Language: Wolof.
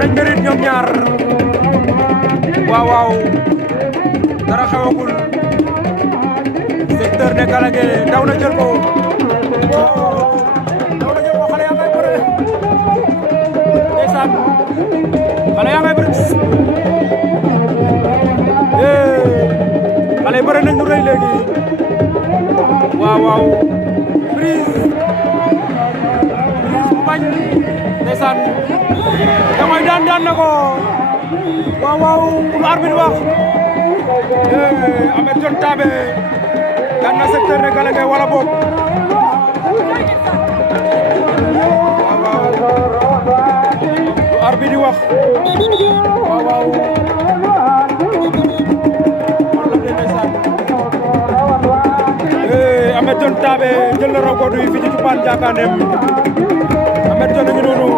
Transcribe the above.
nañ mérite ñoom ñaar waaw waaw dara xewagul Secteur de Galangué daw na jël ko xale yaa ngay bëre ndeysaan xale yaa ngay bëre xale yi bëre nañ lu rëy léegi waaw waaw Brise bu bañ ndeysaan damay daan na ko waaw waaw lu arbitre wax Ameth Dione Tabé daan na Secteur de Galangué wala boog waaw waaw lu arbitre wax waaw waaw Ameth Dione Tabé jël na raw ko duy fi ci Cupane Ndiakandem Ameth Dione a ngi noonu